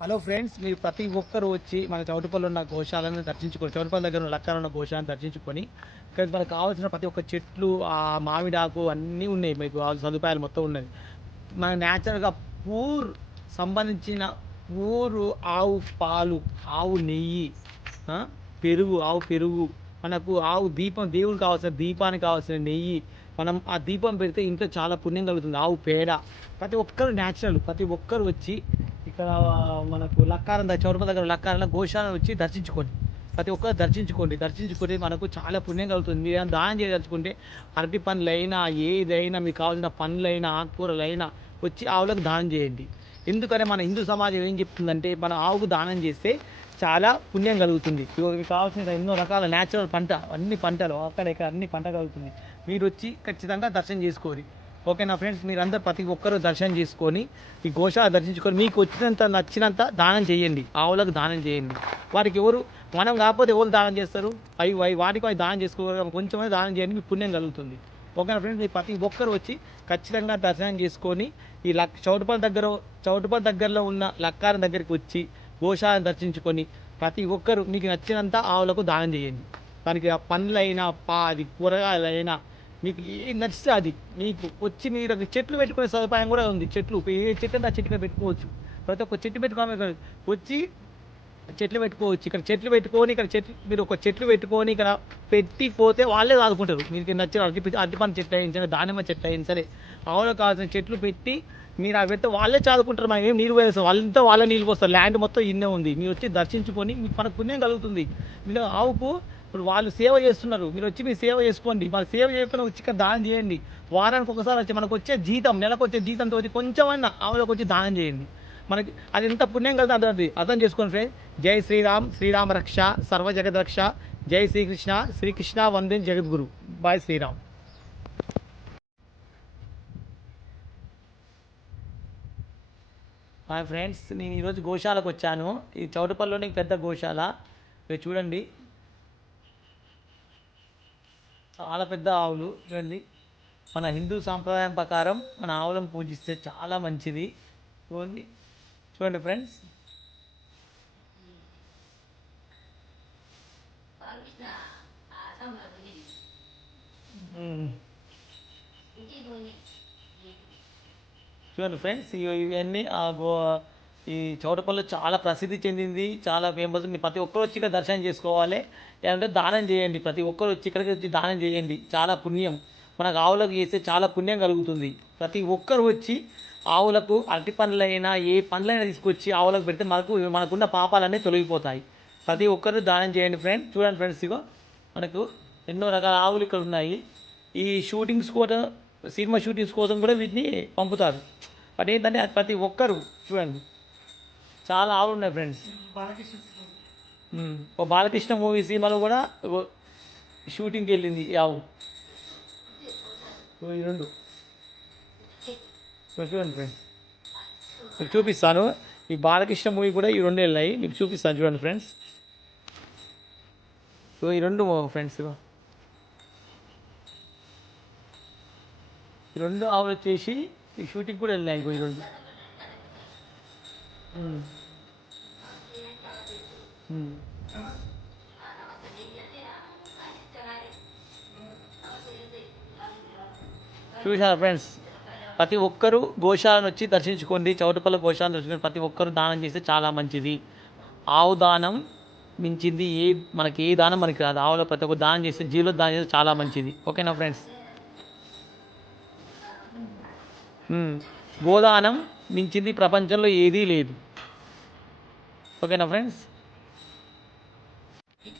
Hello friends మీరు ప్రతి ఒక్కరు వచ్చి మన చౌటుపల్లి ఉన్న గోశాలను దర్శించుకొని చౌటుపల్లి దగ్గర ఉన్న లక్కన ఉన్న గోశాలను దర్శించుకొని ఇక్కడ మనకు కావాల్సిన ప్రతి ఒక్క చెట్లు ఆ మామిడాకు అన్నీ ఉన్నాయి. మీకు ఆ సదుపాయాలు మొత్తం ఉన్నది మన న్యాచురల్గా పూర్ సంబంధించిన పూరు ఆవు పాలు ఆవు నెయ్యి పెరుగు ఆవు పెరుగు మనకు ఆవు దీపం దేవుడు కావాల్సిన దీపానికి కావాల్సిన నెయ్యి మనం ఆ దీపం పెడితే ఇంట్లో చాలా పుణ్యం కలుగుతుంది. ఆవు పేడ ప్రతి ఒక్కరు న్యాచురల్ ప్రతి ఒక్కరు వచ్చి ఇక్కడ మనకు లక్కారం చౌరమ దగ్గర లక్కారంలో గోశాలను వచ్చి దర్శించుకోండి. ప్రతి ఒక్కరు దర్శించుకోండి. దర్శించుకుంటే మనకు చాలా పుణ్యం కలుగుతుంది. మీరు ఏమైనా దానం చేయదలుచుకుంటే అరటి పండ్లైనా ఏదైనా మీకు కావాల్సిన పండ్లైనా ఆకుకూరలైనా వచ్చి ఆవులకు దానం చేయండి. ఎందుకంటే మన హిందూ సమాజం ఏం చెప్తుందంటే మన ఆవుకు దానం చేస్తే చాలా పుణ్యం కలుగుతుంది. మీకు కావాల్సిన ఎన్నో రకాల న్యాచురల్ పంట అన్ని పంటలు అక్కడ ఇక్కడ అన్ని పంట కలుగుతుంది మీరు వచ్చి ఖచ్చితంగా దర్శనం చేసుకోవాలి. ఓకేనా ఫ్రెండ్స్? మీరందరూ ప్రతి ఒక్కరూ దర్శనం చేసుకొని ఈ గోశాల దర్శించుకొని మీకు వచ్చినంత నచ్చినంత దానం చేయండి. ఆవులకు దానం చేయండి. వారికి ఎవరు మనం కాకపోతే ఎవరు దానం చేస్తారు? అవి అవి వాటికి అవి దానం చేసుకోగలం. కొంచెమే దానం చేయండి మీకు పుణ్యం కలుగుతుంది. ఓకేనా ఫ్రెండ్స్? మీరు ప్రతి ఒక్కరు వచ్చి ఖచ్చితంగా దర్శనం చేసుకొని ఈ లక్ చౌటుపల్లి దగ్గర చౌటుపల్లి దగ్గరలో ఉన్న లక్కారం దగ్గరికి వచ్చి గోశాలను దర్శించుకొని ప్రతి ఒక్కరు మీకు నచ్చినంత ఆవులకు దానం చేయండి. దానికి ఆ పండ్లైనా పా అది కూరగాయలైనా మీకు ఏం నచ్చితే అది మీకు వచ్చి మీరు చెట్లు పెట్టుకునే సదుపాయం కూడా ఉంది. చెట్లు ఏ చెట్టు ఆ చెట్టు పెట్టుకోవచ్చు. ప్రతి ఒక్క చెట్టు పెట్టుకోవాలి వచ్చి చెట్లు పెట్టుకోవచ్చు. ఇక్కడ చెట్లు పెట్టుకొని ఇక్కడ చెట్లు మీరు ఒక చెట్లు పెట్టుకొని ఇక్కడ పెట్టి పోతే వాళ్ళే ఆదుకుంటారు మీకు నచ్చిన అరటి అరటిపండు చెట్టు చెట్లు అయిన సరే దానిమ్మ చెట్లు అయిన సరే ఆవులో కావాల్సిన చెట్లు పెట్టి మీరు అవి పెడితే వాళ్ళే చదువుకుంటారు. మనం ఏం నీళ్ళు పోయేస్తాం వాళ్ళంతా వాళ్ళ నీళ్ళు పోస్తారు. ల్యాండ్ మొత్తం ఇన్నే ఉంది. మీరు వచ్చి దర్శించుకొని మీకు మనకు పుణ్యం కలుగుతుంది. మీరు ఆవుకు ఇప్పుడు వాళ్ళు సేవ చేస్తున్నారు. మీరు వచ్చి మీరు సేవ చేసుకోండి. వాళ్ళు సేవ చేయకుండా వచ్చి ఇక్కడ దానం చేయండి. వారానికి ఒకసారి వచ్చి మనకు వచ్చే జీతం నెలకు వచ్చే జీతంతో వచ్చి కొంచెమైనా ఆవులకు వచ్చి దానం చేయండి. మనకి అది ఎంత పుణ్యం కలిసి అర్థం అర్థం చేసుకోండి ఫ్రెండ్. జై శ్రీరామ్ శ్రీరామ రక్ష సర్వ జగద్ రక్ష. జై శ్రీకృష్ణ శ్రీకృష్ణ వందే జగద్గురు. బాయ్ శ్రీరామ్. హాయ్ ఫ్రెండ్స్ నేను ఈరోజు గోశాలకు వచ్చాను. ఈ చౌటపల్లిలోని పెద్ద గోశాల. మీరు చూడండి. చాలా పెద్ద ఆవులు. చూడండి. మన హిందూ సాంప్రదాయం ప్రకారం మన ఆవులను పూజిస్తే చాలా మంచిది. చూడండి చూడండి ఫ్రెండ్స్. చూడండి ఫ్రెండ్స్. ఇవి- ఇవన్నీ ఆ గో ఈ చౌటపల్లి చాలా ప్రసిద్ధి చెందింది. చాలా ఫేమస్ మీరు ప్రతి ఒక్కరు వచ్చి ఇక్కడ దర్శనం చేసుకోవాలి. లేదంటే దానం చేయండి. ప్రతి ఒక్కరు వచ్చి ఇక్కడికి వచ్చి దానం చేయండి. చాలా పుణ్యం. మనకు ఆవులకు చేస్తే చాలా పుణ్యం కలుగుతుంది. ప్రతి ఒక్కరు వచ్చి ఆవులకు అరటి పండ్లైనా ఏ పండ్లైనా తీసుకొచ్చి ఆవులకు పెడితే మనకు మనకున్న పాపాలన్నీ తొలగిపోతాయి. ప్రతి ఒక్కరు దానం చేయండి ఫ్రెండ్ చూడండి ఫ్రెండ్స్ ఇగో. మనకు ఎన్నో రకాల ఆవులు ఇక్కడ ఉన్నాయి. ఈ షూటింగ్స్ కూడా సినిమా షూటింగ్స్ కోసం కూడా వీటిని పంపుతారు. బట్ ఏంటంటే ప్రతి ఒక్కరు చూడండి. చాలా ఆవులు ఉన్నాయి ఫ్రెండ్స్ ఓ బాలకృష్ణ మూవీ సినిమాలో కూడా షూటింగ్కి వెళ్ళింది ఈ ఆవు. ఈ రెండు. చూడండి ఫ్రెండ్స్ మీకు చూపిస్తాను. ఈ బాలకృష్ణ మూవీ కూడా ఈ రెండు వెళ్ళాయి మీకు చూపిస్తాను చూడండి ఫ్రెండ్స్ సో ఈ రెండు ఫ్రెండ్స్ ఈ రెండు ఆవులు వచ్చేసి ఈ షూటింగ్ కూడా వెళ్ళినాయి ఈ రెండు. చూశారు ఫ్రెండ్స్? ప్రతి ఒక్కరూ గోశాలను వచ్చి దర్శించుకోండి. చౌటపల్ల గోశాలను దర్శించుకొని ప్రతి ఒక్కరు దానం చేస్తే చాలా మంచిది. ఆవు దానం మించింది ఏ మనకి ఏ దానం మనకి రాదు. ఆవులో ప్రతి ఒక్క దానం చేస్తే జీవులో దానం చేస్తే చాలా మంచిది. ఓకేనా ఫ్రెండ్స్? గోదానం మించింది ప్రపంచంలో ఏదీ లేదు. ఓకేనా ఫ్రెండ్స్?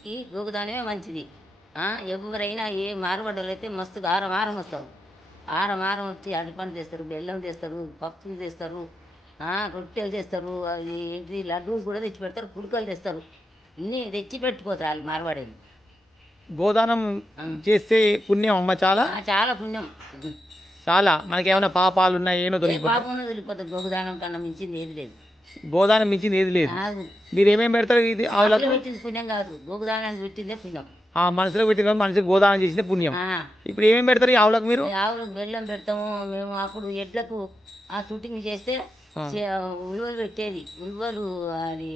ఈ గోగుదానమే మంచిది. ఎవరైనా ఏ మారబడ్డలు అయితే మస్తు ఆరం ఆరం వస్తారు ఆరం ఆరం వచ్చి అరటిపండు తెస్తారు బెల్లం తెస్తారు పప్పులు తెస్తారు ఆ, రొట్టెలు తెస్తారు అది ఏంటి లడ్డూలు కూడా తెచ్చి పెడతారు పుడకలు తెస్తారు. ఇన్ని తెచ్చి పెట్టుకోతారు వాళ్ళు మారబడేది గోదానం చేస్తే పుణ్యం అమ్మ చాలా? చాలా పుణ్యం. చాలా. మనకి ఏమైనా పాపాలు ఉన్నాయి ఏమో పాపం వదిలిపోతుంది గోగుదానం కన్నా మించింది ఏది లేదు. గోదానం మించింది ఏది లేదు. మీరు ఏమేమి పెడతారు? ఇది ఆవులకు పెట్టింది పుణ్యం కాదు. గోగుదానాన్ని పెట్టిందే పుణ్యం. ఆ మనసులో పెట్టిన మనిషికి గోదానం చేసిందే పుణ్యం. ఇప్పుడు ఏమేమి పెడతారు ఈ ఆవులకు మీరు? ఆవులకు బెల్లం పెడతాము. మేము అప్పుడు ఎడ్లకు ఆ షూటింగ్ చేస్తే ఉలువలు పెట్టేది. ఉలువలు అది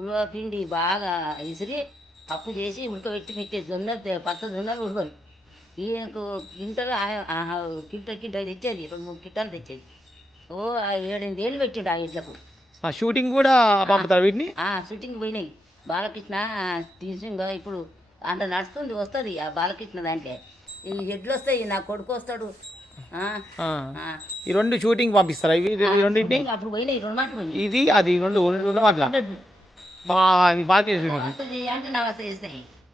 ఉలువ పిండి బాగా విసిరి పప్పు చేసి ఉడకబెట్టి పెట్టేది. జొన్న పచ్చ జొన్నలు ఉలువలు ఈయనకు గింటలు కింట కింట తెచ్చేది. రెండు మూడు కింటాలు తెచ్చేది. ఓ ఆ ఏడెనిమిది ఏళ్ళు పెట్టిండు ఆ ఆ షూటింగ్ కూడా పంపుతారు వీటిని? ఆ షూటింగ్ పోయినాయి. బాలకృష్ణ టీచింగ్ ఇప్పుడు అంత నడుస్తుంది వస్తుంది ఆ బాలకృష్ణ దాంట్లో. ఈ ఎడ్లు వస్తాయి నా కొడుకు వస్తాడు. ఈ రెండు షూటింగ్ పంపిస్తారా? ఇవి రెండింటిని? అప్పుడు పోయినాయి రెండు మాటలు ఇది అది రెండు రెండు మాటల?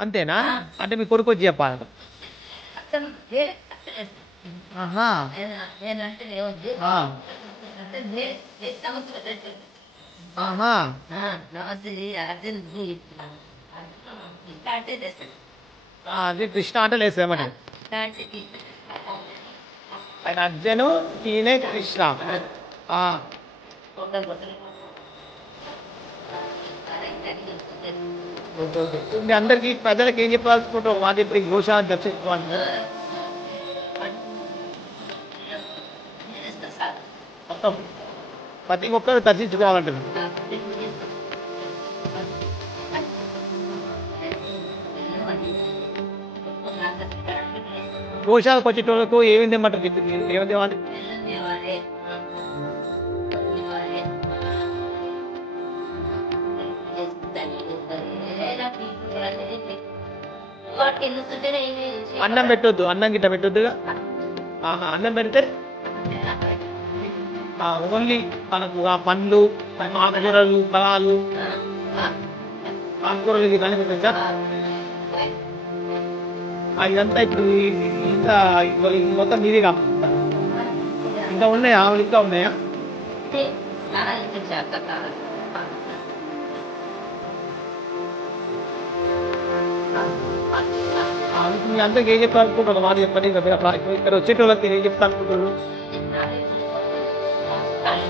అంతేనా? అంటే మీ కొడుకు వచ్చి చెప్పాలి. ఆహా. ఏ- ఏంటంటే ఏమొద్దు ఆ. అంటే ఏ- ఏ నమస్తే. ఆహా ఆ, నమస్తే అర్జున్ ఇట్లా అంటే తెస్తాడు ఆ, అది కృష్ణ అంటే లేసేమని ఇట్లా అంటే ఆయన అర్జును ఈయనే కృష్ణ ఆ, కొట్టలు కొట్టలు మీ అందరికి ప్రజలకు ఏం చెప్పాలనుకుంటారు మాది ఇప్పుడు ఈ గోశాలను దర్శించుకోవాలి మొత్తం ప్రతి ఒక్కరు దర్శించుకోవాలంటారు గోశాలకు వచ్చేటోళ్ళకు ఏమేమి తెమ్మంటారు చెప్పి మీరు అన్నం పెట్టొద్దు అన్నం గిట్ట పెట్టొద్దుగా? ఆహా, అన్నం పెడితే ఓన్లీ మనకు ఆ పండ్లు ఆకుకూరలు ఫలాలు ఆకుకూరలు ఇవి కానీ పెట్టొచ్చా ఆ, ఇదంతా ఇప్పుడు ఇంకా మొత్తం మీదిగా ఇంకా. ఉన్నాయా? ఇంకా ఉన్నాయా? అందరికి ఏం చెప్పాలనుకుంటున్నారు? మాట చెప్పండి. ఇక్కడ వచ్చేటోళ్ళకి ఏం చెప్తా అనుకుంటున్నారు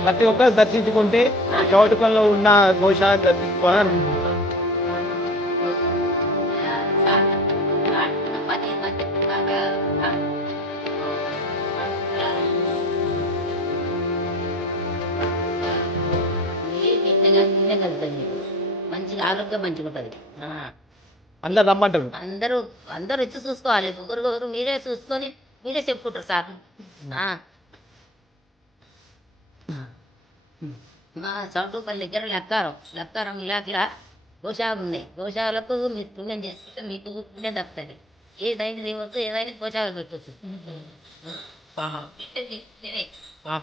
ప్రతి ఒక్కరు దర్శించుకుంటే చౌటుకంలో ఉన్న గోశాల దర్శించుకోవాలని. మంచిగా ఆరోగ్యం మంచిగా ఉంటుంది అందరు రమ్మంటారు. అందరూ అందరూ వచ్చి చూసుకోవాలి. ఒకరు ఒకరు మీరే చూసుకొని మీరే చెప్పుకుంటారు సార్ ఆ. మా చౌటుపల్లి దగ్గర లెక్కారం. లెక్కారం ఇలాగా గోశాల ఉన్నాయి గోశాలకు మీరు పుణ్యం చేసుకుంటే మీకు పుణ్యం తప్పుతుంది ఏదైనా ఇవ్వచ్చు ఏదైనా గోశాల పెట్టచ్చు.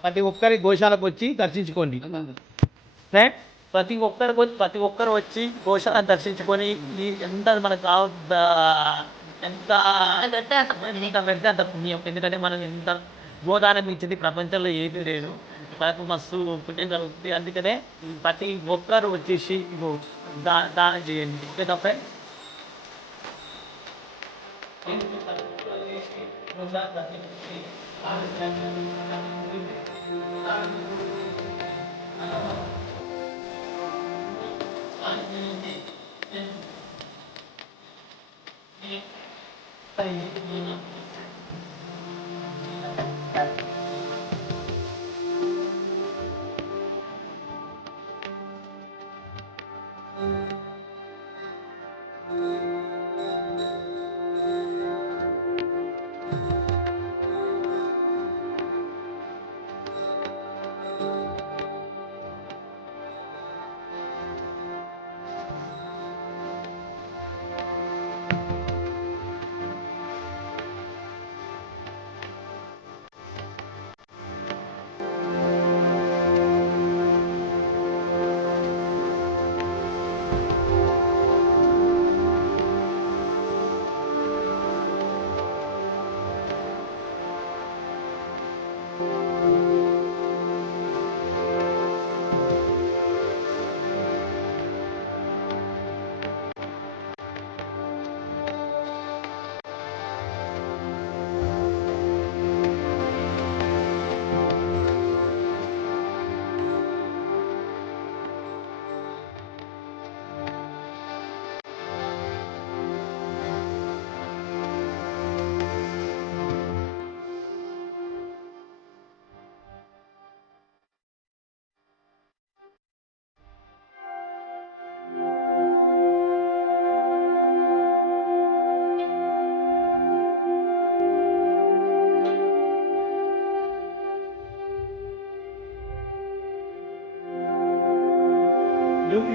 ప్రతి ఒక్కరి గోశాలకు వచ్చి దర్శించుకోండి. రైట్? ప్రతి ఒక్కరికి వచ్చి ప్రతి ఒక్కరు వచ్చి గోశాల దర్శించుకొని ఎంత మనకు కావ ఎంత ఎంత పెడితే అంత పుణ్యం ఎందుకంటే మనం ఎంత గోదానం ఇచ్చింది ప్రపంచంలో ఏమీ లేదు మనకు మస్తు పుణ్యం కలుగుతుంది అందుకనే ప్రతి ఒక్కరు వచ్చేసి దా దానం చేయండి ఓకేనా ఫ్రెండ్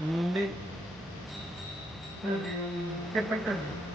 ఉంది. చెప్పండి.